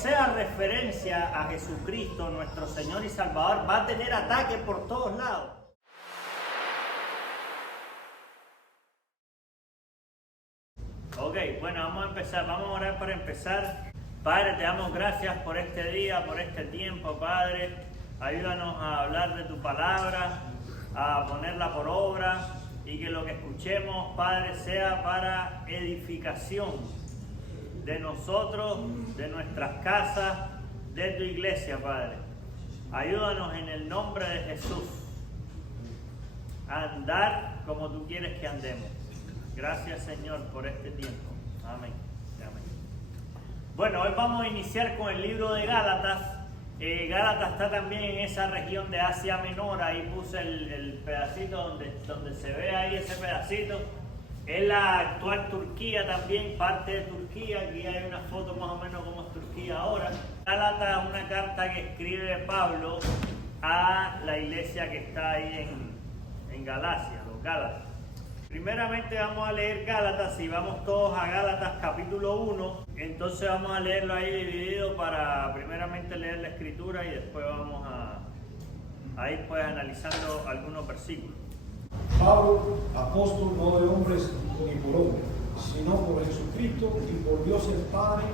sea referencia a Jesucristo, nuestro Señor y Salvador, va a tener ataques por todos lados. Ok, bueno, vamos a empezar, vamos a orar para empezar. Padre, te damos gracias por este día, por este tiempo, Padre. Ayúdanos a hablar de tu palabra, a ponerla por obra y que lo que escuchemos, Padre, sea para edificación de nosotros, de nuestras casas, de tu iglesia, Padre. Ayúdanos en el nombre de Jesús a andar como tú quieres que andemos. Gracias, Señor, por este tiempo. Amén. Amén. Bueno, hoy vamos a iniciar con el libro de Gálatas. Gálatas está también en esa región de Asia Menor. Ahí puse el pedacito donde se ve ahí ese pedacito. Es la actual Turquía también, parte de Turquía. Aquí hay una foto más o menos como es Turquía ahora. Gálatas es una carta que escribe Pablo a la iglesia que está ahí en Galacia, los Gálatas. Primeramente vamos a leer Gálatas y vamos todos a Gálatas capítulo 1. Entonces vamos a leerlo ahí dividido para primeramente leer la escritura y después vamos a ir pues analizando algunos versículos. Pablo, apóstol no de hombres ni por hombres, sino por Jesucristo y por Dios el Padre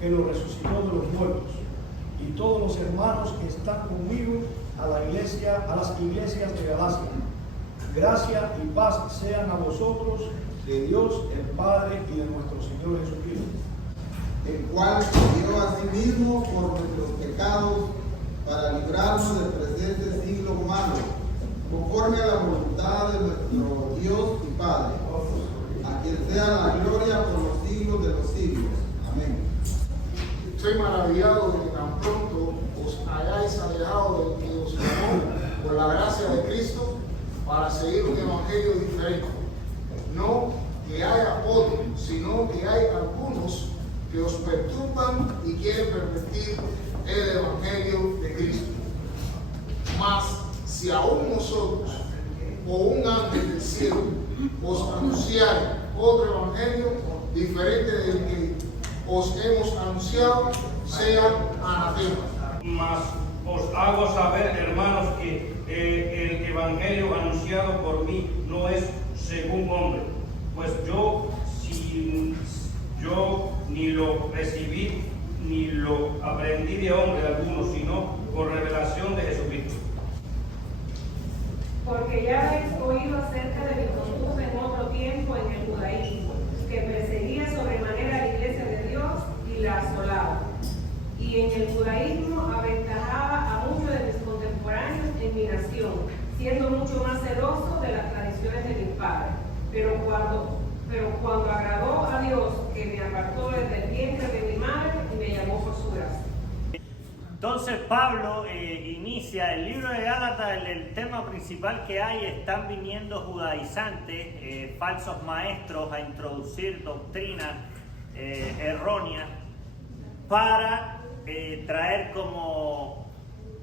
que lo resucitó de los muertos, y todos los hermanos que están conmigo a las iglesias de Galacia. Gracia y paz sean a vosotros de Dios el Padre y de nuestro Señor Jesucristo, el cual dio a sí mismo por nuestros pecados para librarnos del presente siglo malo, conforme a la voluntad de nuestro Dios y Padre, a quien sea la gloria por los siglos de los siglos. Amén. Estoy maravillado de que tan pronto os hayáis alejado del que os llamó por la gracia de Cristo para seguir un evangelio diferente. No que haya otro, sino que hay algunos que os perturban y quieren pervertir el evangelio de Cristo. Mas si aún nosotros o un ángel del cielo os anunciare otro evangelio diferente del que os hemos anunciado, sea anatema. Mas os hago saber, hermanos, que el evangelio anunciado por mí no es según hombre, pues yo ni lo recibí ni lo aprendí de hombre alguno, sino por revelación de Jesucristo. Porque ya habéis oído acerca de mi conducta en otro tiempo en el judaísmo, que perseguía sobremanera la iglesia de Dios y la asolaba. Y en el judaísmo aventajaba a muchos de mis contemporáneos en mi nación, siendo mucho más celoso de las tradiciones de mi padre. Pero cuando agradó a Dios, que me apartó desde el vientre de mi madre y me llamó por su gracia. Entonces Pablo inicia el libro de Gálatas. El tema principal que hay: están viniendo judaizantes, falsos maestros a introducir doctrinas erróneas para traer como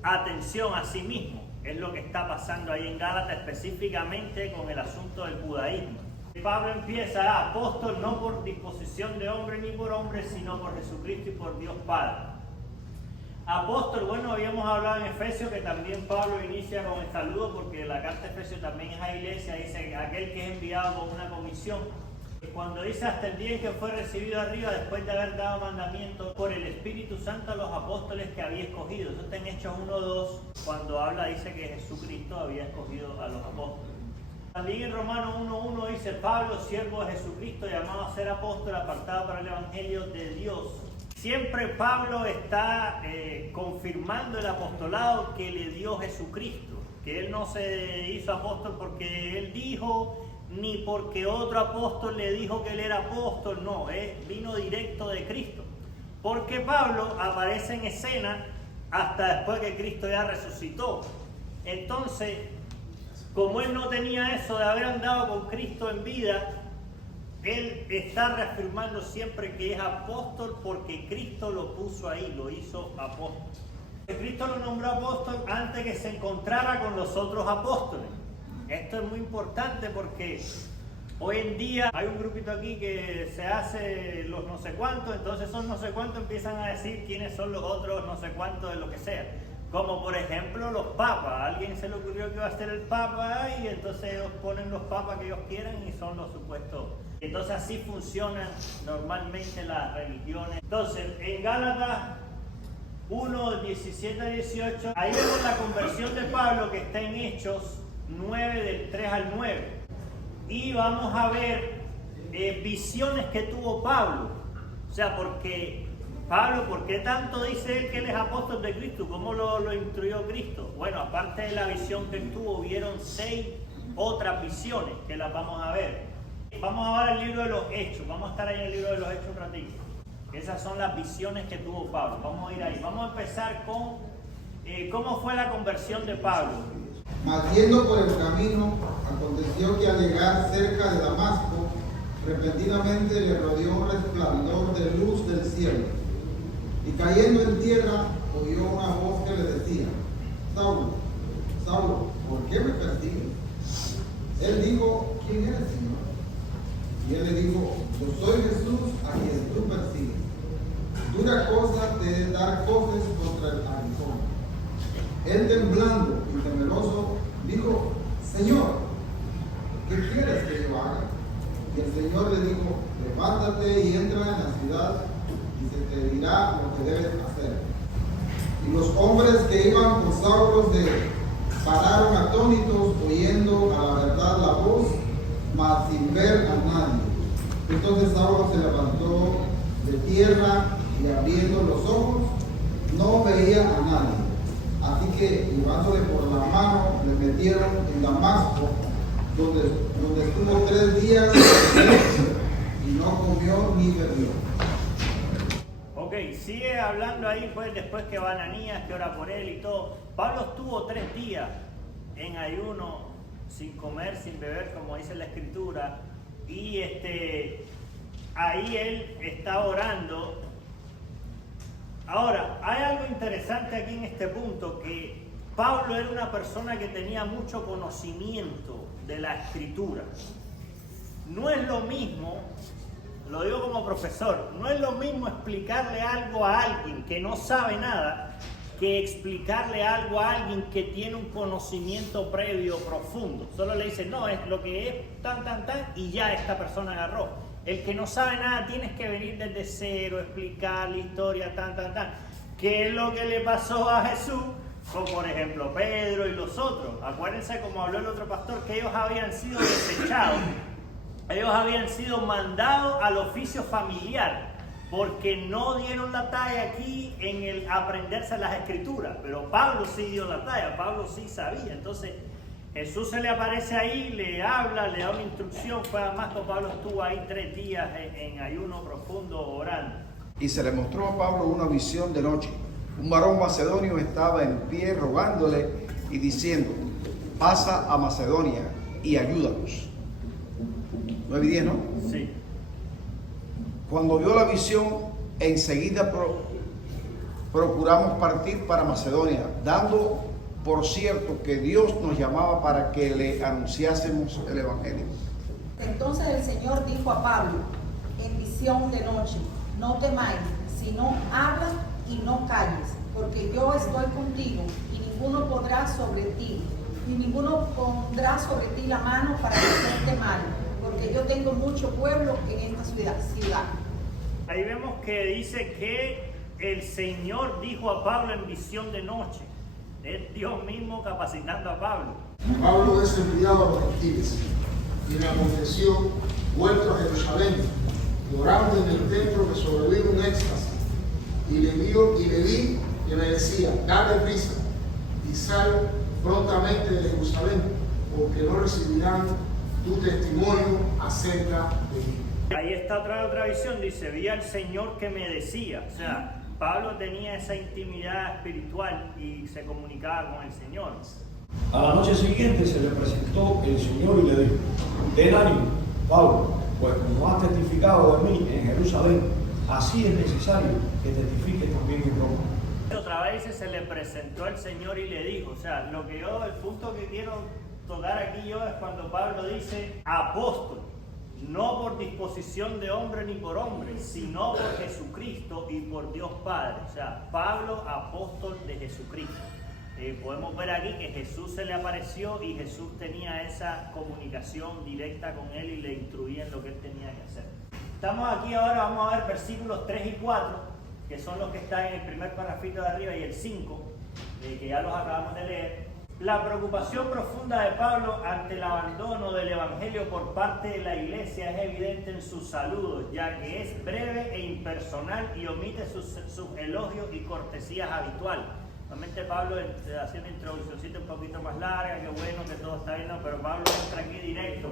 atención a sí mismo. Es lo que está pasando ahí en Gálatas, específicamente con el asunto del judaísmo. Pablo empieza: apóstol no por disposición de hombre ni por hombre, sino por Jesucristo y por Dios Padre. Apóstol, bueno, habíamos hablado en Efesios que también Pablo inicia con el saludo, porque la carta de Efesios también es a iglesia, dice aquel que es enviado con una comisión. Cuando dice hasta el día en que fue recibido arriba, después de haber dado mandamiento por el Espíritu Santo a los apóstoles que había escogido. Eso está en Hechos 1:2, cuando habla, dice que Jesucristo había escogido a los apóstoles. También en Romanos 1:1 dice: Pablo, siervo de Jesucristo, llamado a ser apóstol, apartado para el evangelio de Dios. Siempre Pablo está confirmando el apostolado que le dio Jesucristo, que él no se hizo apóstol porque él dijo, ni porque otro apóstol le dijo que él era apóstol. No, vino directo de Cristo, porque Pablo aparece en escena hasta después que Cristo ya resucitó. Entonces, como él no tenía eso de haber andado con Cristo en vida, él está reafirmando siempre que es apóstol porque Cristo lo puso ahí, lo hizo apóstol. Cristo lo nombró apóstol antes que se encontrara con los otros apóstoles. Esto es muy importante porque Hoy en día hay un grupito aquí que se hace los no sé cuántos, entonces esos no sé cuántos empiezan a decir quiénes son los otros no sé cuántos de lo que sea. Como por ejemplo los papas. A alguien se le ocurrió que iba a ser el papa y entonces ellos ponen los papas que ellos quieran y son los supuestos. Entonces así funcionan normalmente las religiones. Entonces en Gálatas 1, 17 a 18, ahí vemos la conversión de Pablo que está en Hechos 9 del 3 al 9. Y vamos a ver visiones que tuvo Pablo. O sea, porque Pablo, ¿por qué tanto dice él que él es apóstol de Cristo? ¿Cómo lo instruyó Cristo? Bueno, aparte de la visión que él tuvo, hubieron 6 otras visiones que las vamos a ver. Vamos a ver el libro de los Hechos. Vamos a estar ahí en el libro de los Hechos un ratito. Esas son las visiones que tuvo Pablo. Vamos a ir ahí. Vamos a empezar con cómo fue la conversión de Pablo. Mas yendo por el camino, aconteció que al llegar cerca de Damasco, repentinamente le rodeó un resplandor de luz del cielo. Y cayendo en tierra, oyó una voz que le decía: Saulo, Saulo, ¿por qué me persigues? Él dijo: ¿quién eres, Señor? Y él le dijo: yo soy Jesús a quien tú persigues. Dura cosa te es dar coces contra el aguijón. Él, temblando y temeroso, dijo: Señor, ¿qué quieres que yo haga? Y el Señor le dijo: levántate y entra en la ciudad, y se te dirá lo que debes hacer. Y los hombres que iban con Saulo pararon atónitos, oyendo a la verdad la voz, mas sin ver a nadie. Entonces Saulo se levantó de tierra y abriendo los ojos, no veía a nadie. Así que, llevándole por la mano, le metieron en Damasco, donde estuvo 3 días y no comió ni bebió. Ok, sigue hablando ahí, pues después que va Ananías, que ora por él y todo. Pablo estuvo 3 días en ayuno, sin comer, sin beber, como dice la Escritura, y ahí él está orando. Ahora, hay algo interesante aquí en este punto, que Pablo era una persona que tenía mucho conocimiento de la Escritura. No es lo mismo, lo digo como profesor, no es lo mismo explicarle algo a alguien que no sabe nada que explicarle algo a alguien que tiene un conocimiento previo profundo. Solo le dice, no, es lo que es tan, y ya esta persona agarró. El que no sabe nada tienes que venir desde cero, explicar la historia, tan. ¿Qué es lo que le pasó a Jesús? Como por ejemplo Pedro y los otros. Acuérdense, como habló el otro pastor, que ellos habían sido desechados. Ellos habían sido mandados al oficio familiar porque no dieron la talla aquí en el aprenderse las Escrituras. Pero Pablo sí dio la talla, Pablo sí sabía. Entonces Jesús se le aparece ahí, le habla, le da una instrucción. Fue a Damasco, Pablo estuvo ahí 3 días en ayuno profundo orando. Y se le mostró a Pablo una visión de noche. Un varón macedonio estaba en pie rogándole y diciendo: pasa a Macedonia y ayúdanos. 9 y 10, ¿no? Sí. Cuando vio la visión, enseguida procuramos partir para Macedonia, dando por cierto que Dios nos llamaba para que le anunciásemos el Evangelio. Entonces el Señor dijo a Pablo en visión de noche: no temáis, sino habla y no calles, porque yo estoy contigo, y ninguno podrá sobre ti, y ninguno pondrá sobre ti la mano para hacerte mal, porque yo tengo mucho pueblo en esta ciudad. Ahí vemos que dice que el Señor dijo a Pablo en visión de noche. Es Dios mismo capacitando a Pablo. Pablo es enviado a los gentiles, y me aconteció, vuelto a Jerusalén, orando en el templo, que sobrevino un éxtasis, y le vi que me decía: dale prisa y sal prontamente de Jerusalén, porque no recibirán tu testimonio acerca de mí. Ahí está otra visión, dice: vi al Señor que me decía. O sea, Pablo tenía esa intimidad espiritual y se comunicaba con el Señor. A la noche siguiente se le presentó el Señor y le dijo: ten ánimo, Pablo, pues como has testificado de mí en Jerusalén, así es necesario que testifiques también en Roma. Otra vez se le presentó el Señor y le dijo. O sea, el punto que quiero tocar aquí yo es cuando Pablo dice apóstol. no por disposición de hombre ni por hombre, sino por Jesucristo y por Dios Padre. O sea, Pablo, apóstol de Jesucristo. Podemos ver aquí que Jesús se le apareció y Jesús tenía esa comunicación directa con él y le instruía en lo que él tenía que hacer. Estamos aquí ahora, vamos a ver versículos 3 y 4, que son los que están en el primer parrafito de arriba, y el 5, que ya los acabamos de leer. La preocupación profunda de Pablo ante el abandono del Evangelio por parte de la iglesia es evidente en sus saludos, ya que es breve e impersonal y omite sus elogios y cortesías habituales. Realmente Pablo hace una introduccióncita un poquito más larga, que bueno, que todo está bien, pero Pablo entra aquí directo.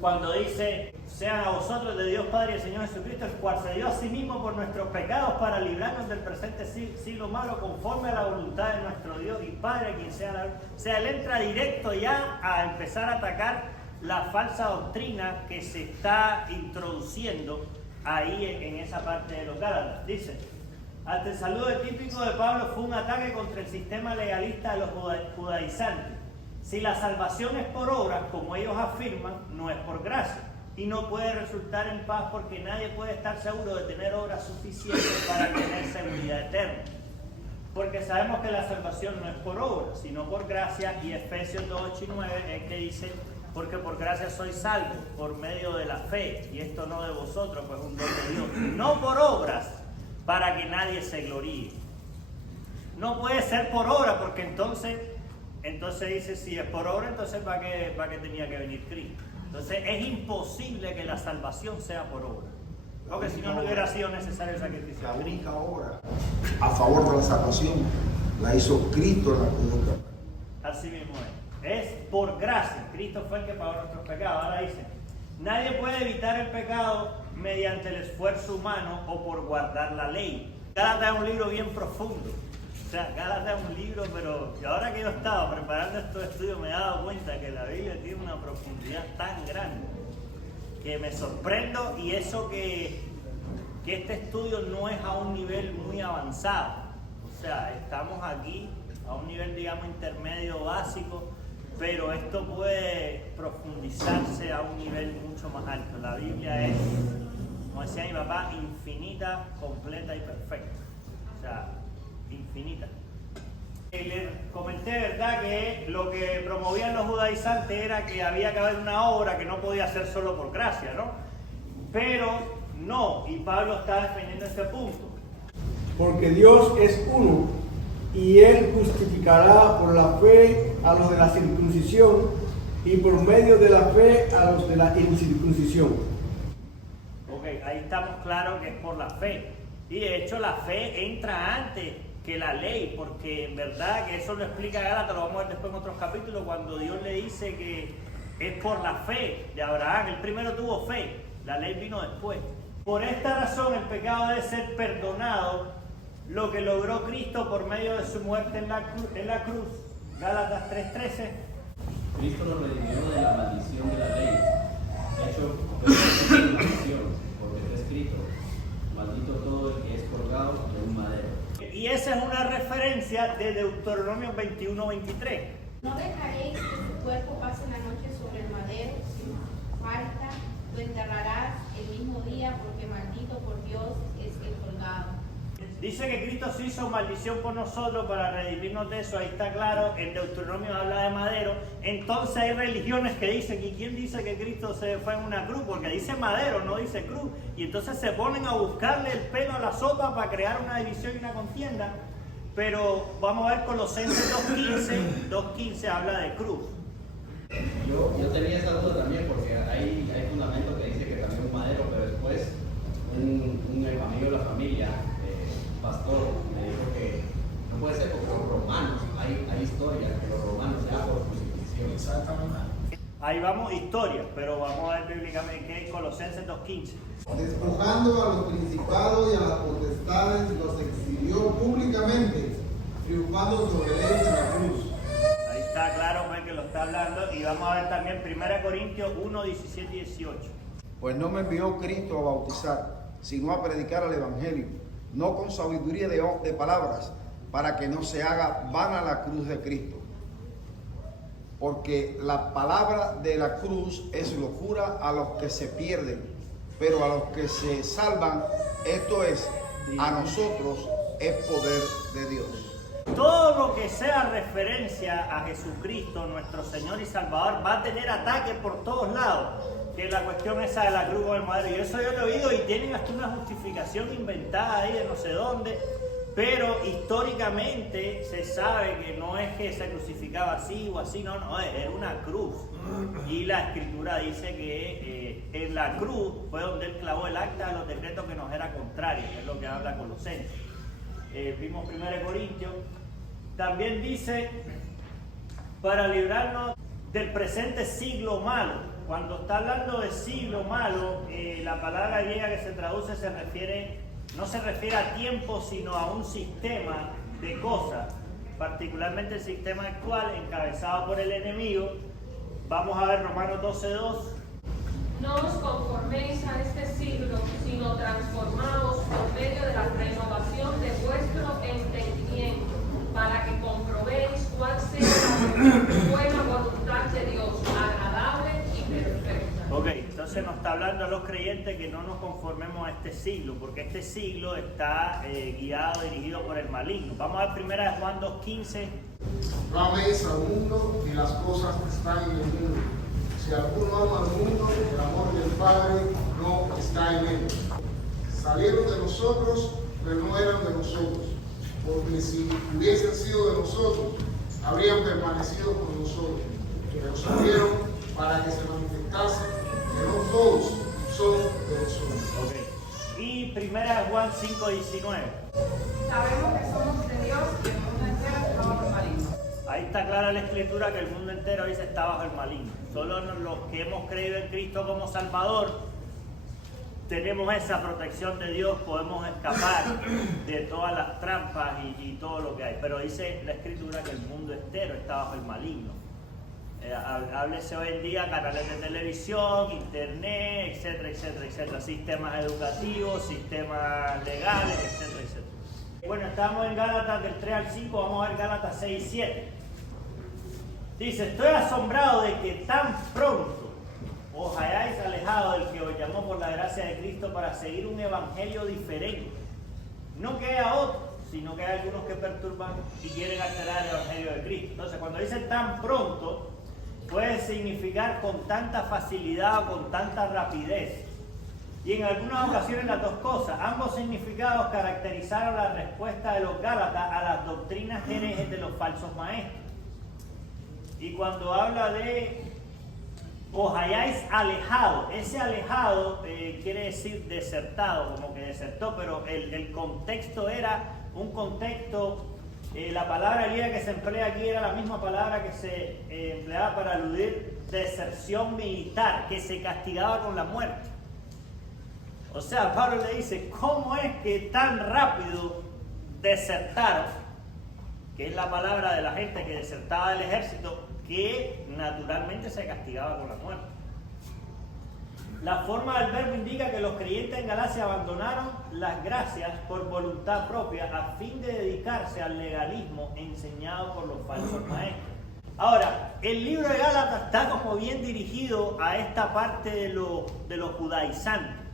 Cuando dice, sean a vosotros de Dios Padre y el Señor Jesucristo, el cual se dio a sí mismo por nuestros pecados para librarnos del presente siglo malo, conforme a la voluntad de nuestro Dios y Padre, quien sea O sea, él entra directo ya a empezar a atacar la falsa doctrina que se está introduciendo ahí en esa parte de los Gálatas. Dice, ante el saludo típico de Pablo fue un ataque contra el sistema legalista de los judaizantes. Si la salvación es por obras, como ellos afirman, no es por gracia, y no puede resultar en paz porque nadie puede estar seguro de tener obras suficientes para tener seguridad eterna. Porque sabemos que la salvación no es por obras, sino por gracia, y Efesios 2, 8 y 9 es que dice, porque por gracia sois salvos, por medio de la fe, y esto no de vosotros, pues un don de Dios, no por obras, para que nadie se gloríe. No puede ser por obra, porque entonces dice, si es por obra, entonces ¿para qué tenía que venir Cristo? Entonces es imposible que la salvación sea por obra, porque si no, no hubiera sido necesario el sacrificio. La única obra a favor de la salvación la hizo Cristo en la cruz. Así mismo es por gracia. Cristo fue el que pagó nuestros pecados. Ahora dice, nadie puede evitar el pecado mediante el esfuerzo humano o por guardar la ley. Gálatas es un libro bien profundo. O sea, Gálatas es un libro, pero ahora que yo estaba preparando estos estudios me he dado cuenta que la Biblia tiene una profundidad tan grande que me sorprendo, y eso que este estudio no es a un nivel muy avanzado. O sea, estamos aquí a un nivel, digamos, intermedio básico, pero esto puede profundizarse a un nivel mucho más alto. La Biblia es, como decía mi papá, infinita, completa y perfecta. O sea, infinita. Les comenté, ¿verdad?, que lo que promovían los judaizantes era que había que haber una obra que no podía ser solo por gracia, ¿no? Pero no, y Pablo está defendiendo este punto. Porque Dios es uno, y Él justificará por la fe a los de la circuncisión, y por medio de la fe a los de la incircuncisión. Ok, ahí estamos claros que es por la fe. Y de hecho la fe entra antes que la ley, porque en verdad que eso lo explica Gálatas, lo vamos a ver después en otros capítulos, cuando Dios le dice que es por la fe de Abraham. Él primero tuvo fe, la ley vino después. Por esta razón el pecado debe ser perdonado, lo que logró Cristo por medio de su muerte en la cruz. Gálatas 3:13. Cristo nos redimió de la maldición de la ley, hecho maldición, porque está escrito, maldito todo el que es colgado de un madero. Y esa es una referencia de Deuteronomio 21:23. No dejaréis que tu cuerpo pase la noche sobre el madero, sin falta, lo enterrarás el mismo día, porque maldito por Dios es el colgado. Dice que Cristo se hizo maldición por nosotros para redimirnos de eso, ahí está claro. En Deuteronomio habla de madero. Entonces hay religiones que dicen, ¿y quién dice que Cristo se fue en una cruz? Porque dice madero, no dice cruz. Y entonces se ponen a buscarle el pelo a la sopa para crear una división y una contienda. Pero vamos a ver Colosenses 2:15 habla de cruz. Yo tenía esa duda también, porque hay fundamento que dice que también un madero, pero después un amigo de la familia, pastor, me dijo que no puede ser porque los romanos, hay historia que los romanos se hagan por crucifixión. Exactamente. Ahí vamos, historia, pero vamos a ver bíblicamente que es Colosenses 2:15. Despojando a los principados y a las potestades, los exhibió públicamente, triunfando sobre ellos en la cruz. Ahí está claro pues, que lo está hablando. Y vamos a ver también 1 Corintios 1:17 y 18. Pues no me envió Cristo a bautizar, sino a predicar el Evangelio, no con sabiduría de palabras, para que no se haga vana la cruz de Cristo. porque la palabra de la cruz es locura a los que se pierden, pero a los que se salvan, esto es, a nosotros, es poder de Dios. Todo lo que sea referencia a Jesucristo, nuestro Señor y Salvador, va a tener ataques por todos lados. Que la cuestión esa de la cruz o del madero, y eso yo lo he oído y tienen hasta una justificación inventada ahí de no sé dónde, pero históricamente se sabe que no es que se crucificaba así o así, no, es una cruz. Y la Escritura dice que en la cruz fue donde él clavó el acta de los decretos que nos era contrario, que es lo que habla Colosenses. Vimos 1 Corintios. También dice, para librarnos del presente siglo malo. Cuando está hablando de siglo malo, la palabra griega que se traduce no se refiere a tiempo, sino a un sistema de cosas, particularmente el sistema actual encabezado por el enemigo. Vamos a ver Romanos 12:2. No os conforméis a este siglo, sino transformaos por medio de la renovación de vuestro entendimiento, para que comprobéis cuál sea la buena voluntad de Dios, agradable y perfecta. Ok, entonces nos está hablando a los creyentes que no nos conformemos a este siglo, porque este siglo está guiado, dirigido por el maligno. Vamos a ver 1 Juan 2:15. No améis al mundo ni las cosas que están en el mundo. Si alguno ama al mundo, el amor del Padre no está en él. Salieron de nosotros, pero no eran de nosotros. Porque si hubiesen sido de nosotros, habrían permanecido con nosotros. Pero salieron para que se manifestase que no todos son de nosotros. Okay. Y 1 Juan 5:19. Sabemos que somos de Dios y el mundo entero está bajo el maligno. Ahí está clara la Escritura que el mundo entero dice está bajo el maligno. Solo los que hemos creído en Cristo como Salvador tenemos esa protección de Dios, podemos escapar de todas las trampas y todo lo que hay. Pero dice la Escritura que el mundo entero está bajo el maligno. Háblese hoy en día canales de televisión, internet, etcétera, etcétera, etcétera, sistemas educativos, sistemas legales, etcétera, etcétera. Bueno, estamos en Gálatas del 3 al 5, vamos a ver Gálatas 6 y 7. Dice, estoy asombrado de que tan pronto os hayáis alejado del que os llamó por la gracia de Cristo para seguir un evangelio diferente. No que haya otro, sino que hay algunos que perturban y quieren alterar el evangelio de Cristo. Entonces, cuando dice tan pronto, puede significar con tanta facilidad o con tanta rapidez. Y en algunas ocasiones las dos cosas. Ambos significados caracterizaron la respuesta de los Gálatas a las doctrinas herejes de los falsos maestros. Y cuando habla de os hayáis alejado, ese alejado quiere decir desertado, como que desertó, pero el contexto era un contexto, la palabra griega que se emplea aquí era la misma palabra que se empleaba para aludir deserción militar, que se castigaba con la muerte. O sea, Pablo le dice, ¿cómo es que tan rápido desertaron? Que es la palabra de la gente que desertaba del ejército, que naturalmente se castigaba con la muerte. La forma del verbo indica que los creyentes en Galacia abandonaron las gracias por voluntad propia a fin de dedicarse al legalismo enseñado por los falsos maestros. Ahora, el libro de Gálatas está como bien dirigido a esta parte de los judaizantes.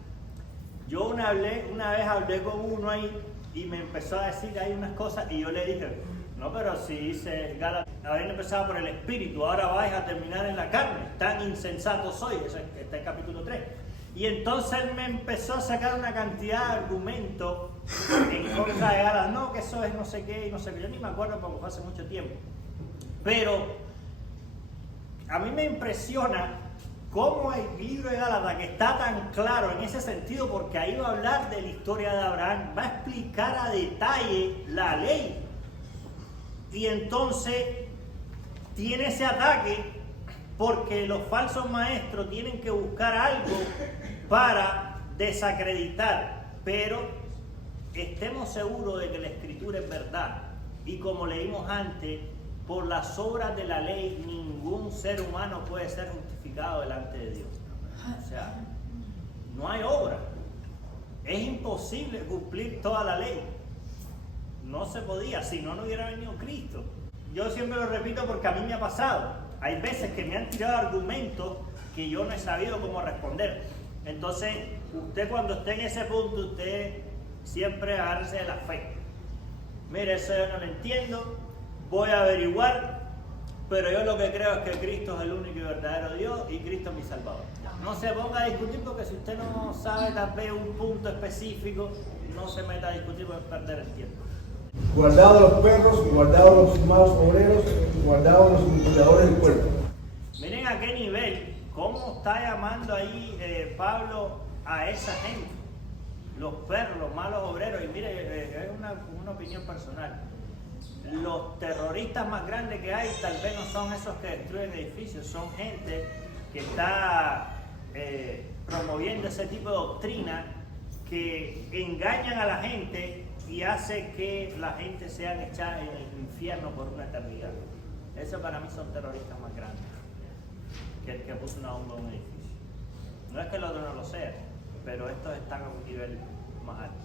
Yo una vez hablé con uno ahí y me empezó a decir ahí unas cosas y yo le dije, no, pero si dice Gálatas, habían empezado por el espíritu, ahora vais a terminar en la carne, tan insensatos sois, eso está en capítulo 3. Y entonces él me empezó a sacar una cantidad de argumentos en contra de Gálatas, no, que eso es no sé qué y no sé qué, yo ni me acuerdo porque fue hace mucho tiempo. Pero a mí me impresiona cómo el libro de Gálatas, que está tan claro en ese sentido, porque ahí va a hablar de la historia de Abraham, va a explicar a detalle la ley. Y entonces tiene ese ataque porque los falsos maestros tienen que buscar algo para desacreditar. Pero estemos seguros de que la Escritura es verdad. Y como leímos antes, por las obras de la ley ningún ser humano puede ser justificado delante de Dios. O sea, no hay obra. Es imposible cumplir toda la ley. No se podía, si no, no hubiera venido Cristo. Yo siempre lo repito porque a mí me ha pasado. hay veces que me han tirado argumentos que yo no he sabido cómo responder. Entonces, usted cuando esté en ese punto, usted siempre agárrese de la fe. Mire, eso yo no lo entiendo, voy a averiguar, pero yo lo que creo es que Cristo es el único y verdadero Dios y Cristo es mi Salvador. No se ponga a discutir, porque si usted no sabe tal vez un punto específico, no se meta a discutir para perder el tiempo. Guardados los perros, guardados los malos obreros, guardados los mutiladores del cuerpo. Miren a qué nivel, cómo está llamando ahí Pablo a esa gente. Los perros, los malos obreros. Y mire, es una opinión personal. Los terroristas más grandes que hay tal vez no son esos que destruyen edificios, son gente que está promoviendo ese tipo de doctrina que engañan a la gente y hace que la gente sea echada en el infierno por una eternidad. Esos para mí son terroristas más grandes que el que puso una bomba en un edificio. No es que el otro no lo sea, pero estos están a un nivel más alto.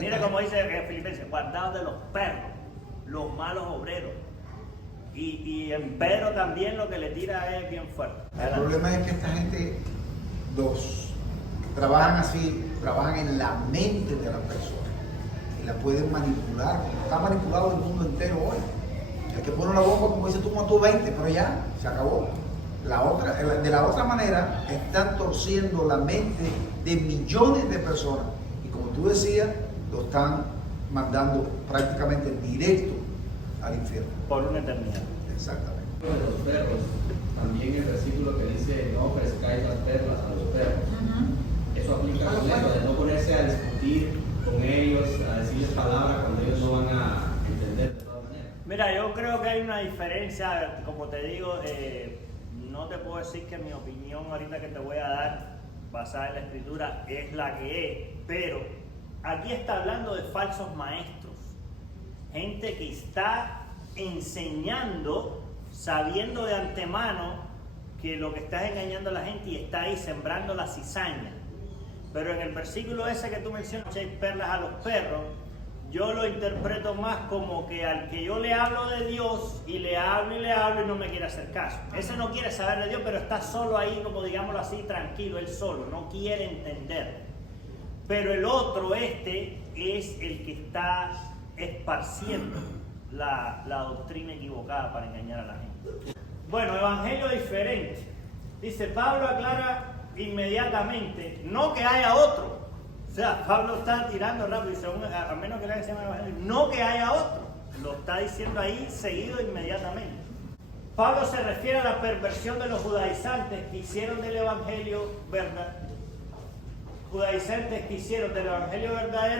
Mira como dice Filipenses, guardados de los perros, los malos obreros. Y en Pedro también lo que le tira es bien fuerte. El problema es que esta gente trabajan así, trabajan en la mente de las personas y la pueden manipular. Está manipulado el mundo entero hoy. El que pone una bomba, como dice tú, mató 20, pero ya, se acabó. De la otra manera, están torciendo la mente de millones de personas. Y como tú decías, lo están mandando prácticamente directo al infierno. Por una eternidad. Exactamente. De los perros, también el versículo que dice no ofrezcáis las perlas a los perros. Eso aplica con eso, de no ponerse a discutir con ellos, a decirles palabras cuando ellos no van a entender de todas maneras. Mira, yo creo que hay una diferencia, como te digo, no te puedo decir que mi opinión ahorita que te voy a dar, basada en la Escritura, es la que es, pero aquí está hablando de falsos maestros, gente que está enseñando, sabiendo de antemano que lo que estás engañando a la gente y está ahí sembrando la cizaña. Pero en el versículo ese que tú mencionas, echéis perlas a los perros, yo lo interpreto más como que al que yo le hablo de Dios y le hablo y no me quiere hacer caso. Ese no quiere saber de Dios, pero está solo ahí, como digámoslo así, tranquilo, él solo, no quiere entender. Pero el otro, es el que está esparciendo la doctrina equivocada para engañar a la gente. Bueno, evangelio diferente. Dice, Pablo aclara inmediatamente, no que haya otro. O sea, Pablo está tirando rápido, dice, a menos que le hagan el evangelio, no que haya otro. Lo está diciendo ahí seguido inmediatamente. Pablo se refiere a la perversión de los judaizantes que hicieron del evangelio verdadero,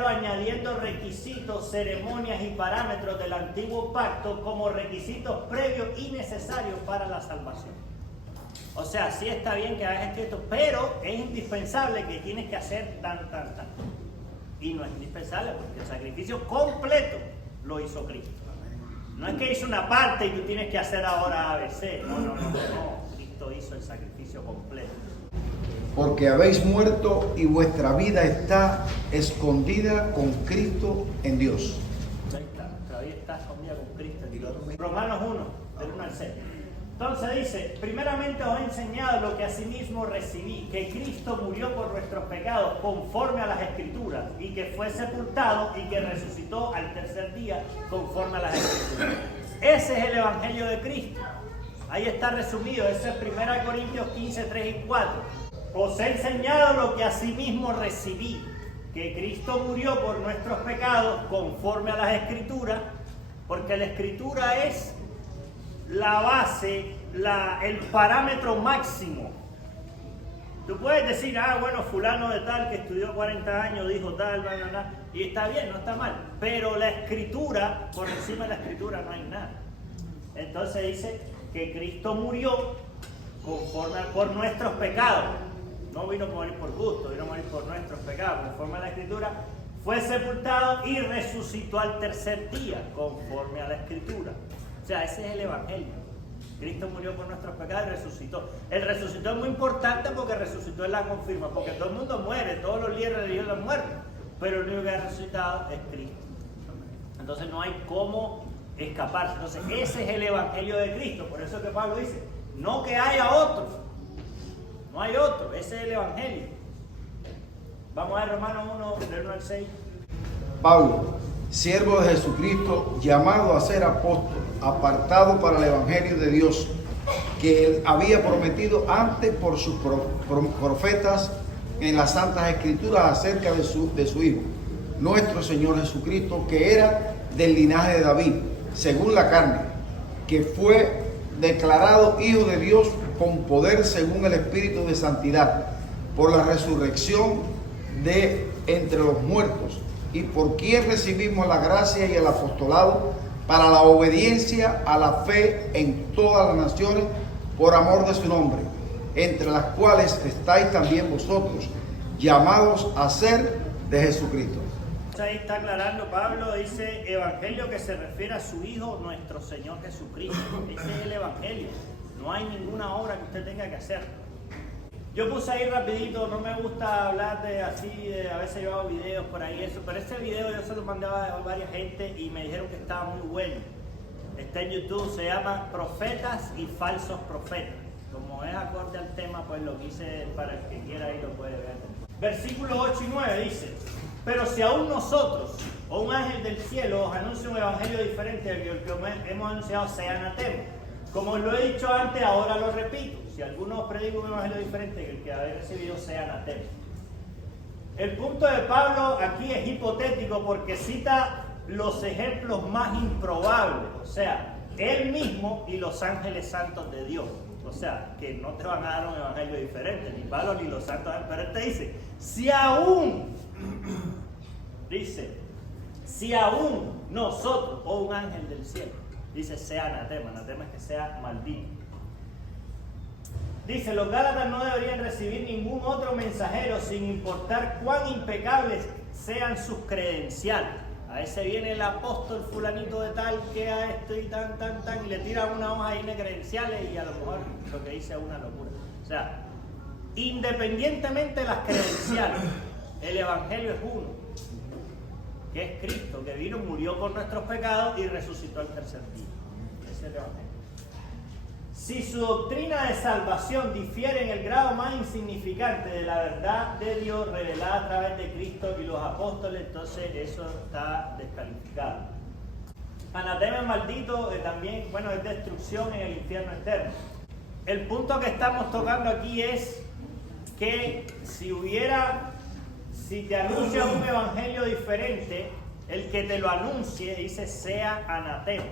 añadiendo requisitos, ceremonias y parámetros del antiguo pacto como requisitos previos y necesarios para la salvación. O sea, sí está bien que hagas esto, pero es indispensable que tienes que hacer tan. Y no es indispensable porque el sacrificio completo lo hizo Cristo. No es que hizo una parte y tú tienes que hacer ahora ABC. No. Cristo hizo el sacrificio completo. Porque habéis muerto y vuestra vida está escondida con Cristo en Dios. Ahí está, nuestra vida está escondida con Cristo en Dios. Romanos 1, del 1 al 6. Entonces dice, primeramente os he enseñado lo que asimismo recibí, que Cristo murió por nuestros pecados conforme a las Escrituras, y que fue sepultado y que resucitó al tercer día conforme a las Escrituras. Ese es el Evangelio de Cristo. Ahí está resumido, ese es 1 Corintios 15, 3 y 4. Os he enseñado lo que asimismo recibí, que Cristo murió por nuestros pecados conforme a las Escrituras, porque la Escritura es la base, el parámetro máximo. Tú puedes decir, bueno, fulano de tal que estudió 40 años dijo tal, y está bien, no está mal, pero la Escritura, por encima de la Escritura no hay nada. Entonces dice que Cristo murió por nuestros pecados. No vino a morir por gusto, vino a morir por nuestros pecados, conforme a la Escritura. Fue sepultado y resucitó al tercer día, conforme a la Escritura. O sea, ese es el Evangelio. Cristo murió por nuestros pecados y resucitó. El resucitó es muy importante porque resucitó es la confirma, porque todo el mundo muere, todos los líderes religiosos han muerto, pero el único que ha resucitado es Cristo. Entonces no hay cómo escaparse. Entonces, ese es el evangelio de Cristo. Por eso que Pablo dice, no que haya otro. No hay otro, ese es el evangelio. Vamos a ver Romanos 1, del 1 al 6. Pablo, siervo de Jesucristo, llamado a ser apóstol, apartado para el evangelio de Dios, que él había prometido antes por sus profetas en las santas escrituras acerca de su Hijo, nuestro Señor Jesucristo, que era del linaje de David, según la carne, que fue declarado Hijo de Dios con poder según el Espíritu de santidad, por la resurrección de entre los muertos, y por quien recibimos la gracia y el apostolado para la obediencia a la fe en todas las naciones, por amor de su nombre, entre las cuales estáis también vosotros, llamados a ser de Jesucristo. Ahí está aclarando Pablo, dice evangelio que se refiere a su Hijo, nuestro Señor Jesucristo. Ese es el evangelio. No hay ninguna obra que usted tenga que hacer. Yo puse ahí rapidito, no me gusta hablar de así, a veces yo hago videos por ahí, eso, pero ese video yo se lo mandaba a varias gente y me dijeron que estaba muy bueno. Está en YouTube, se llama Profetas y Falsos Profetas. Como es acorde al tema, pues lo quise para el que quiera ahí lo puede ver. Versículos 8 y 9 dice: pero si aún nosotros o un ángel del cielo os anuncia un evangelio diferente al que hemos anunciado, sea anatema. Como lo he dicho antes, ahora lo repito. Si alguno os predica un evangelio diferente que el que habéis recibido, sea anatema. El punto de Pablo aquí es hipotético porque cita los ejemplos más improbables. O sea, él mismo y los ángeles santos de Dios. O sea, que no te van a dar un evangelio diferente, ni Pablo ni los santos. Pero él te dice, si aún nosotros o un ángel del cielo, dice sea anatema. Anatema es que sea maldito. Dice, los Gálatas no deberían recibir ningún otro mensajero sin importar cuán impecables sean sus credenciales. A veces viene el apóstol fulanito de tal que a esto y tan, y le tira una hoja ahí de credenciales y a lo mejor lo que dice es una locura. O sea, independientemente de las credenciales, el evangelio es uno, que es Cristo, que vino, murió por nuestros pecados y resucitó al tercer día. Ese es el evangelio. Si su doctrina de salvación difiere en el grado más insignificante de la verdad de Dios revelada a través de Cristo y los apóstoles, entonces eso está descalificado. Anatema es maldito, también, bueno, es destrucción en el infierno eterno. El punto que estamos tocando aquí es que si te anuncia un evangelio diferente, el que te lo anuncie dice sea anatema,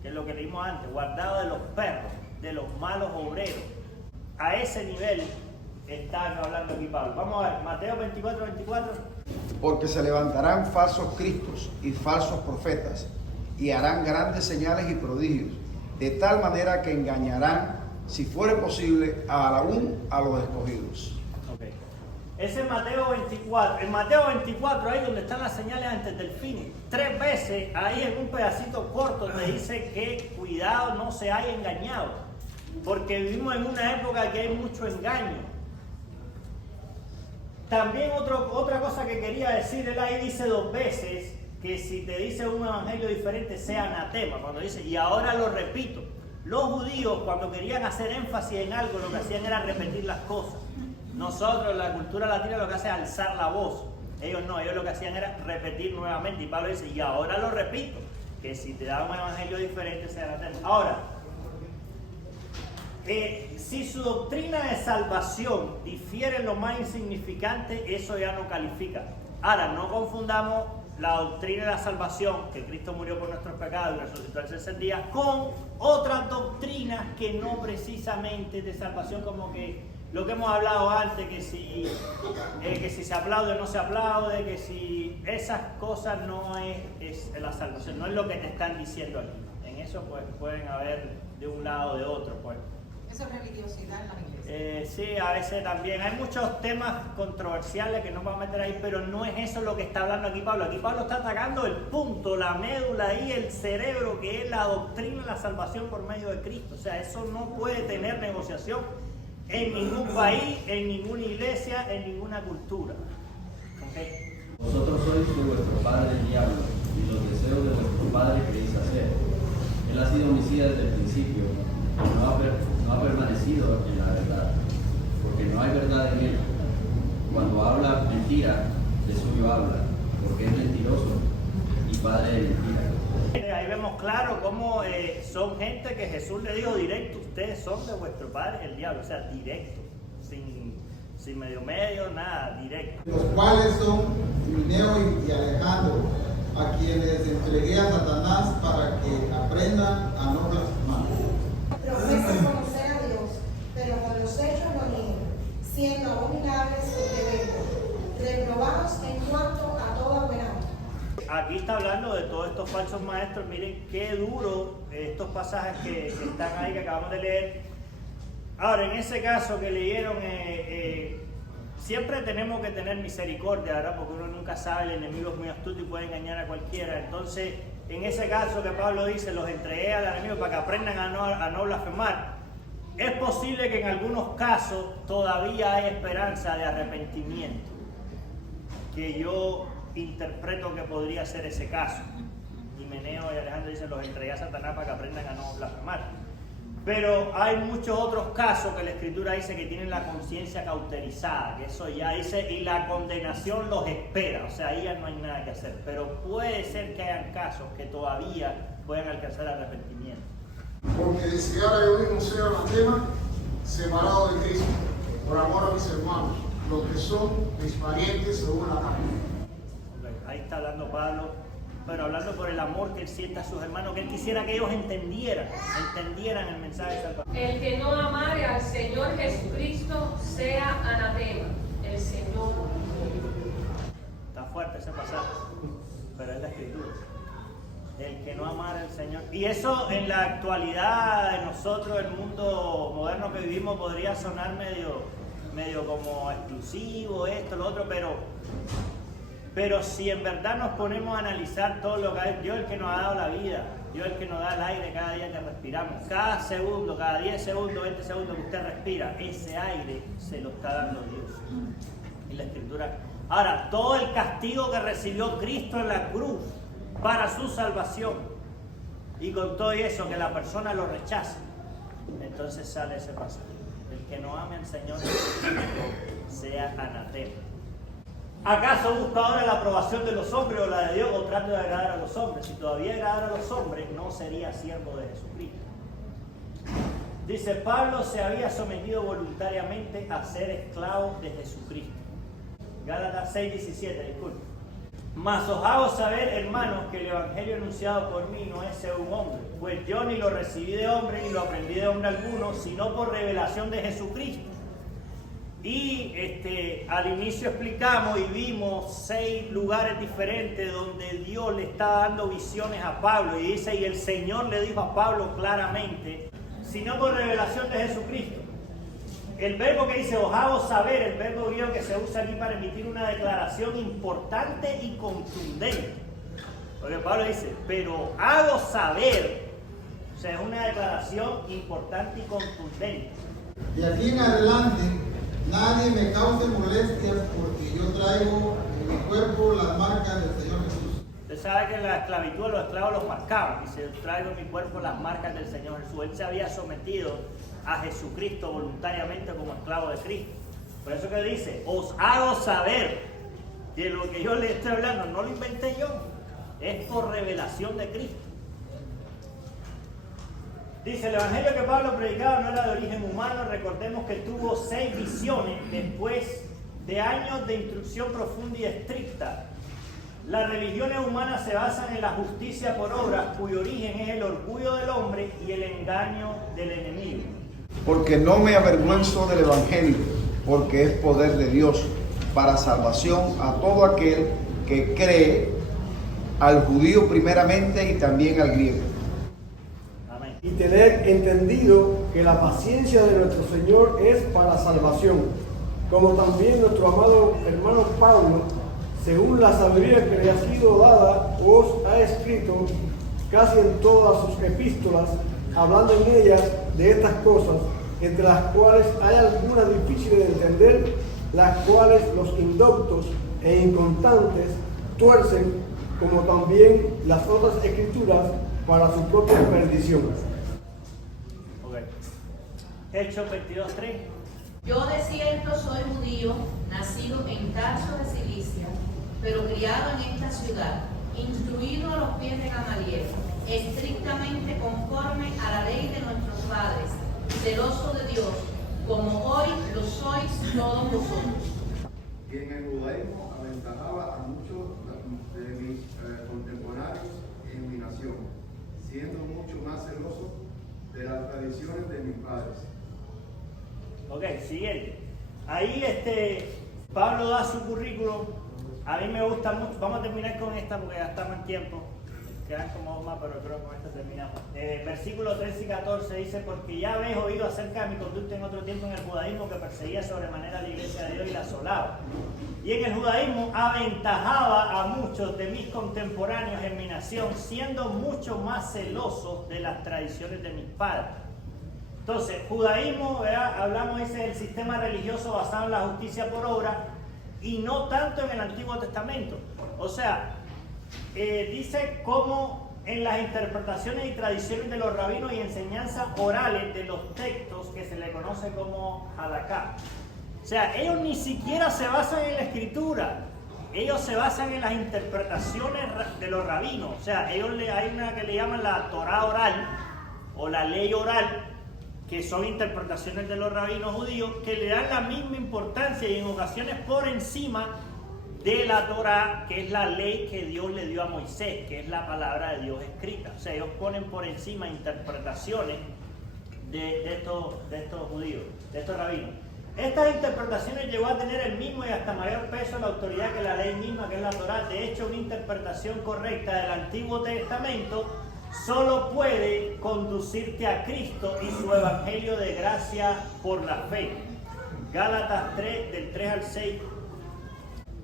que es lo que leímos antes, guardado de los perros, de los malos obreros. A ese nivel está hablando aquí Pablo. Vamos a ver, Mateo 24. Porque se levantarán falsos cristos y falsos profetas, y harán grandes señales y prodigios, de tal manera que engañarán, si fuere posible, aún a los escogidos. Okay. Ese es Mateo 24. En Mateo 24, ahí donde están las señales antes del fin, 3 veces, ahí en un pedacito corto, te dice que cuidado, no se haya engañado. Porque vivimos en una época que hay mucho engaño. También otra cosa que quería decir, él ahí dice 2 veces que si te dice un evangelio diferente sea anatema. Cuando dice, y ahora lo repito, los judíos cuando querían hacer énfasis en algo lo que hacían era repetir las cosas. Nosotros, la cultura latina, lo que hace es alzar la voz. Ellos no, ellos lo que hacían era repetir nuevamente. Y Pablo dice, y ahora lo repito, que si te da un evangelio diferente sea anatema. Ahora, si su doctrina de salvación difiere en lo más insignificante, eso ya no califica. Ahora, no confundamos la doctrina de la salvación, que Cristo murió por nuestros pecados y resucitó al tercer día, con otras doctrinas que no precisamente de salvación, como que lo que hemos hablado antes, que si se aplaude o no se aplaude, que si esas cosas no es la salvación, no es lo que te están diciendo aquí. En eso pues pueden haber de un lado o de otro, pues. Eso es religiosidad en la iglesia. Sí, a veces también. Hay muchos temas controversiales que no vamos a meter ahí, pero no es eso lo que está hablando aquí Pablo. Aquí Pablo está atacando el punto, la médula y el cerebro, que es la doctrina de la salvación por medio de Cristo. O sea, eso no puede tener negociación en ningún país, en ninguna iglesia, en ninguna cultura. ¿Okay? Vosotros sois de vuestro padre el diablo, y los deseos de vuestro padre queréis hacer. no hay verdad en él. Cuando habla mentira, de suyo habla, porque es mentiroso y padre de mentira. Ahí vemos claro cómo son gente que Jesús le dijo directo, ustedes son de vuestro padre el diablo, o sea, directo, sin medio, nada, directo. Los cuales son Himeneo y Alejandro, a quienes entregué a Satanás para que aprendan a no blasfemar. Profesan conocer a Dios, pero con los hechos lo niegan, siendo abominables sus deberes, reprobados en cuanto a toda buena obra. Aquí está hablando de todos estos falsos maestros. Miren qué duro estos pasajes que están ahí, que acabamos de leer. Ahora, en ese caso que leyeron, siempre tenemos que tener misericordia, ¿verdad? Porque uno nunca sabe, el enemigo es muy astuto y puede engañar a cualquiera. Entonces, en ese caso que Pablo dice, los entregué al enemigo para que aprendan a no blasfemar. Es posible que en algunos casos todavía hay esperanza de arrepentimiento, que yo interpreto que podría ser ese caso. Himeneo y Alejandro dicen, los entregué a Satanás para que aprendan a no blasfemar. Pero hay muchos otros casos que la Escritura dice que tienen la conciencia cauterizada, que eso ya dice, y la condenación los espera, o sea, ahí ya no hay nada que hacer. Pero puede ser que hayan casos que todavía puedan alcanzar arrepentimiento. Porque deseara yo mismo ser anatema, separado de Cristo, por amor a mis hermanos, los que son mis parientes según la carne. Ahí está hablando Pablo, pero hablando por el amor que él siente a sus hermanos, que él quisiera que ellos entendieran el mensaje de salvación. El que no amare al Señor Jesucristo sea anatema. El Señor. Está fuerte ese pasaje, pero es la Escritura. El que no amara al Señor. Y eso en la actualidad de nosotros, el mundo moderno que vivimos, podría sonar medio como exclusivo, esto, lo otro, pero si en verdad nos ponemos a analizar todo lo que hay, Dios es el que nos ha dado la vida, Dios es el que nos da el aire cada día que respiramos, cada segundo, cada 10 segundos, 20 segundos que usted respira, ese aire se lo está dando Dios. Y la Escritura. Ahora, todo el castigo que recibió Cristo en la cruz para su salvación, y con todo eso que la persona lo rechaza, entonces sale ese pasaje. El que no ame al Señor sea anatema. ¿Acaso busca ahora la aprobación de los hombres o la de Dios, o trata de agradar a los hombres? Si todavía agradara a los hombres, no sería siervo de Jesucristo. Dice, Pablo se había sometido voluntariamente a ser esclavo de Jesucristo. Gálatas 6:17, disculpe. Mas os hago saber, hermanos, que el evangelio anunciado por mí no es según hombre, pues yo ni lo recibí de hombre, ni lo aprendí de hombre alguno, sino por revelación de Jesucristo. Y al inicio explicamos y vimos 6 lugares diferentes donde Dios le está dando visiones a Pablo. Y dice, y el Señor le dijo a Pablo claramente, sino por revelación de Jesucristo. El verbo que dice, os hago saber, el verbo griego que se usa aquí para emitir una declaración importante y contundente. Porque Pablo dice, pero hago saber. O sea, es una declaración importante y contundente. De aquí en adelante, nadie me cause molestias porque yo traigo en mi cuerpo las marcas del Señor Jesús. Usted sabe que en la esclavitud los esclavos los marcaban. Dice, yo traigo en mi cuerpo las marcas del Señor Jesús. Él se había sometido a Jesucristo voluntariamente como esclavo de Cristo. Por eso que dice, os hago saber que lo que yo le estoy hablando no lo inventé yo, es por revelación de Cristo. Dice, el evangelio que Pablo predicaba no era de origen humano. Recordemos que tuvo 6 visiones después de años de instrucción profunda y estricta. Las religiones humanas se basan en la justicia por obras, cuyo origen es el orgullo del hombre y el engaño del enemigo. Porque no me avergüenzo del evangelio, porque es poder de Dios para salvación a todo aquel que cree, al judío primeramente y también al griego. Y tener entendido que la paciencia de nuestro Señor es para salvación, como también nuestro amado hermano Pablo, según la sabiduría que le ha sido dada, os ha escrito casi en todas sus epístolas, hablando en ellas de estas cosas, entre las cuales hay algunas difíciles de entender, las cuales los indoctos e inconstantes tuercen, como también las otras escrituras, para su propia perdición. Hechos 22:3. Yo de cierto soy judío, nacido en Tarso de Cilicia, pero criado en esta ciudad, instruido a los pies de Gamaliel, estrictamente conforme a la ley de nuestros padres, celoso de Dios, como hoy lo sois todos vosotros. Y en el judaísmo aventajaba a muchos de mis contemporáneos en mi nación, siendo mucho más celoso de las tradiciones de mis padres. Ok, siguiente. Ahí Pablo da su currículum. A mí me gusta mucho. Vamos a terminar con esta porque ya estamos en tiempo. Quedan como dos más, pero creo que con esta terminamos. Versículos 13 y 14 dice: porque ya habéis oído acerca de mi conducta en otro tiempo en el judaísmo, que perseguía sobremanera a la iglesia de Dios y la asolaba. Y en el judaísmo aventajaba a muchos de mis contemporáneos en mi nación, siendo mucho más celosos de las tradiciones de mis padres. Entonces, judaísmo, ¿verdad? Hablamos, dice, el sistema religioso basado en la justicia por obra, y no tanto en el Antiguo Testamento. O sea, dice cómo en las interpretaciones y tradiciones de los rabinos y enseñanzas orales de los textos que se le conoce como halaká. O sea, ellos ni siquiera se basan en la escritura, ellos se basan en las interpretaciones de los rabinos. O sea, hay una que le llaman la Torá oral o la ley oral, que son interpretaciones de los rabinos judíos, que le dan la misma importancia y en ocasiones por encima de la Torá, que es la ley que Dios le dio a Moisés, que es la palabra de Dios escrita. O sea, ellos ponen por encima interpretaciones de estos judíos, de estos rabinos. Estas interpretaciones llegó a tener el mismo y hasta mayor peso en la autoridad que la ley misma, que es la Torá. De hecho, una interpretación correcta del Antiguo Testamento solo puede conducirte a Cristo y su evangelio de gracia por la fe. Gálatas 3, del 3 al 6.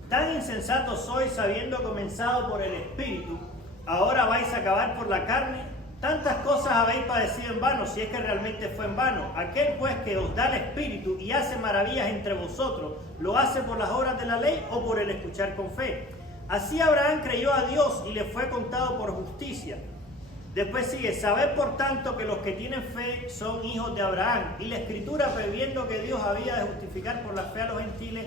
Tan insensatos sois, habiendo comenzado por el Espíritu, ahora vais a acabar por la carne. Tantas cosas habéis padecido en vano, si es que realmente fue en vano. Aquel pues que os da el Espíritu y hace maravillas entre vosotros, ¿lo hace por las obras de la ley o por el escuchar con fe? Así Abraham creyó a Dios y le fue contado por justicia. Después sigue: sabed por tanto que los que tienen fe son hijos de Abraham. Y la Escritura, previendo que Dios había de justificar por la fe a los gentiles,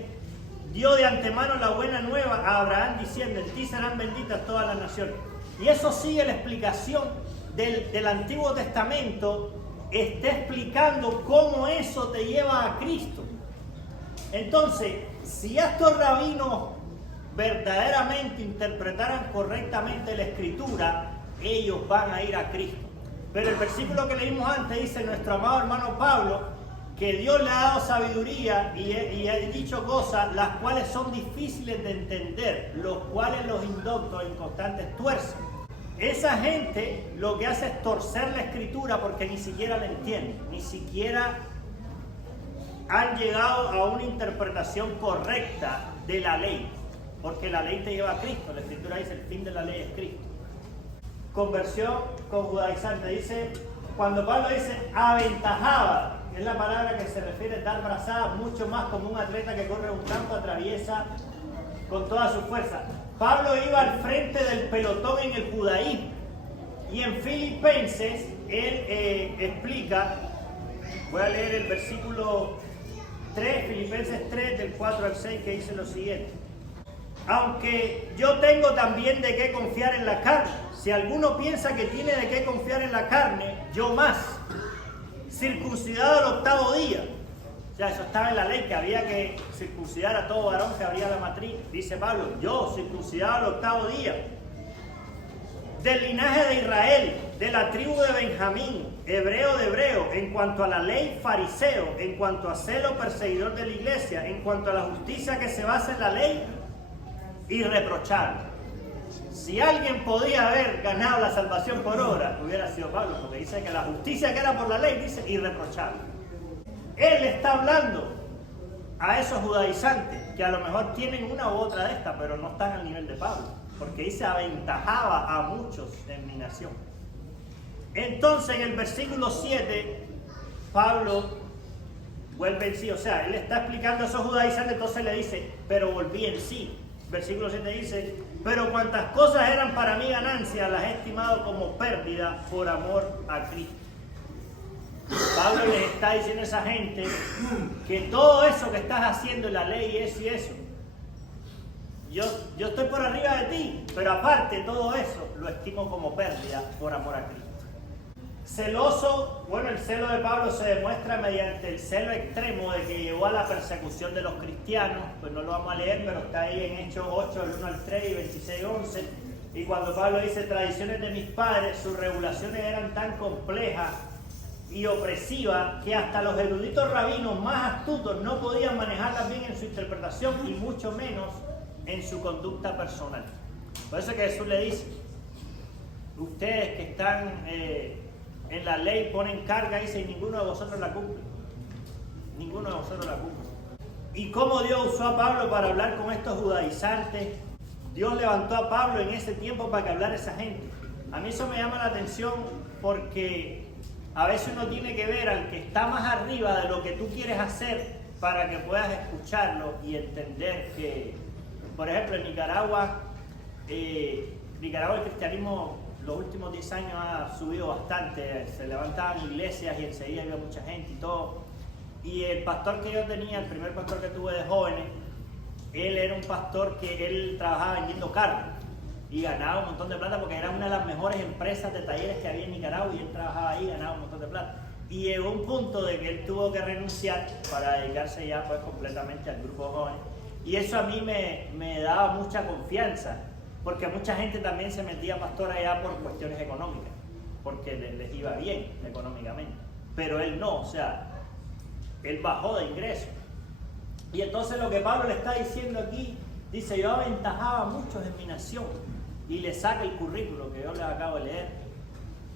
dio de antemano la buena nueva a Abraham, diciendo: en ti serán benditas todas las naciones. Y eso sigue la explicación del Antiguo Testamento, está explicando cómo eso te lleva a Cristo. Entonces, si estos rabinos verdaderamente interpretaran correctamente la Escritura, ellos van a ir a Cristo. Pero el versículo que leímos antes dice nuestro amado hermano Pablo que Dios le ha dado sabiduría y ha dicho cosas las cuales son difíciles de entender, los cuales los indoctos inconstantes tuercen. Esa gente lo que hace es torcer la Escritura porque ni siquiera la entienden, ni siquiera han llegado a una interpretación correcta de la ley, porque la ley te lleva a Cristo. La Escritura dice: el fin de la ley es Cristo. Conversión con judaizante, dice, cuando Pablo dice aventajaba, es la palabra que se refiere a dar brazada, mucho más como un atleta que corre un campo, atraviesa con toda su fuerza. Pablo iba al frente del pelotón en el judaísmo, y en Filipenses él explica, voy a leer el versículo 3, Filipenses 3 del 4 al 6, que dice lo siguiente: aunque yo tengo también de qué confiar en la carne. Si alguno piensa que tiene de qué confiar en la carne, yo más. Circuncidado al 8º día. O sea, eso estaba en la ley, que había que circuncidar a todo varón que abría la matriz. Dice Pablo: yo, circuncidado al 8º día. Del linaje de Israel, de la tribu de Benjamín, hebreo de hebreo, en cuanto a la ley, fariseo, en cuanto a celo, perseguidor de la iglesia, en cuanto a la justicia que se basa en la ley, irreprochable. Si alguien podía haber ganado la salvación por obra, hubiera sido Pablo, porque dice que la justicia que era por la ley, dice irreprochable. Él está hablando a esos judaizantes que a lo mejor tienen una u otra de estas, pero no están al nivel de Pablo, porque dice aventajaba a muchos en mi nación. Entonces en el versículo 7, Pablo vuelve en sí, o sea, él está explicando a esos judaizantes, entonces le dice, pero volví en sí. Versículo 7 dice: pero cuantas cosas eran para mí ganancia, las he estimado como pérdida por amor a Cristo. Pablo les está diciendo a esa gente que todo eso que estás haciendo en la ley es y eso. Yo estoy por arriba de ti, pero aparte de todo eso, lo estimo como pérdida por amor a Cristo. Celoso, bueno, el celo de Pablo se demuestra mediante el celo extremo de que llevó a la persecución de los cristianos. Pues no lo vamos a leer, pero está ahí en Hechos 8, del 1 al 3 y 26, 11. Y cuando Pablo dice tradiciones de mis padres, sus regulaciones eran tan complejas y opresivas que hasta los eruditos rabinos más astutos no podían manejarlas bien en su interpretación y mucho menos en su conducta personal. Por eso que Jesús le dice, ustedes que están en la ley ponen carga, dice, y ninguno de vosotros la cumple. Ninguno de vosotros la cumple. ¿Y cómo Dios usó a Pablo para hablar con estos judaizantes? Dios levantó a Pablo en ese tiempo para que hablara esa gente. A mí eso me llama la atención porque a veces uno tiene que ver al que está más arriba de lo que tú quieres hacer para que puedas escucharlo y entender que, por ejemplo, en Nicaragua el cristianismo los últimos 10 años ha subido bastante. Se levantaban iglesias y enseguida había mucha gente y todo. Y el pastor que yo tenía, el primer pastor que tuve de jóvenes, él era un pastor que él trabajaba vendiendo carne y ganaba un montón de plata porque era una de las mejores empresas de talleres que había en Nicaragua y él trabajaba ahí y ganaba un montón de plata. Y llegó un punto de que él tuvo que renunciar para dedicarse ya pues completamente al grupo joven. Y eso a mí me daba mucha confianza, porque mucha gente también se metía pastor allá por cuestiones económicas, porque les iba bien económicamente. Pero él no, o sea, él bajó de ingresos. Y entonces lo que Pablo le está diciendo aquí, dice, yo aventajaba a muchos en mi nación, y le saca el currículo que yo les acabo de leer,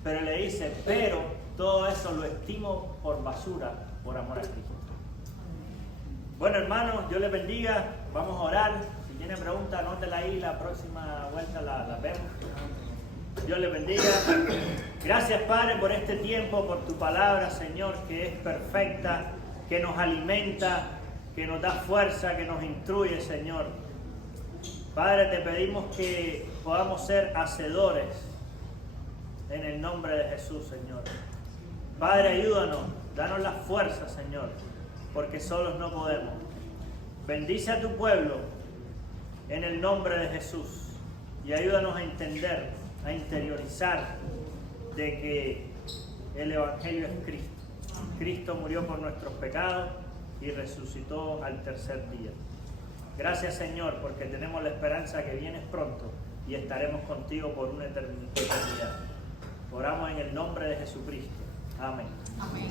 pero le dice, pero todo eso lo estimo por basura, por amor a Cristo. Bueno, hermanos, Dios les bendiga, vamos a orar. Si tienen preguntas, anótela ahí, la próxima vuelta la vemos. Dios les bendiga. Gracias, Padre, por este tiempo, por tu palabra, Señor, que es perfecta, que nos alimenta, que nos da fuerza, que nos instruye, Señor. Padre, te pedimos que podamos ser hacedores en el nombre de Jesús, Señor. Padre, ayúdanos, danos la fuerza, Señor, porque solos no podemos. Bendice a tu pueblo en el nombre de Jesús y ayúdanos a entender, a interiorizar de que el Evangelio es Cristo. Cristo murió por nuestros pecados y resucitó al tercer día. Gracias, Señor, porque tenemos la esperanza que vienes pronto y estaremos contigo por una eternidad. Oramos en el nombre de Jesucristo. Amén. Amén.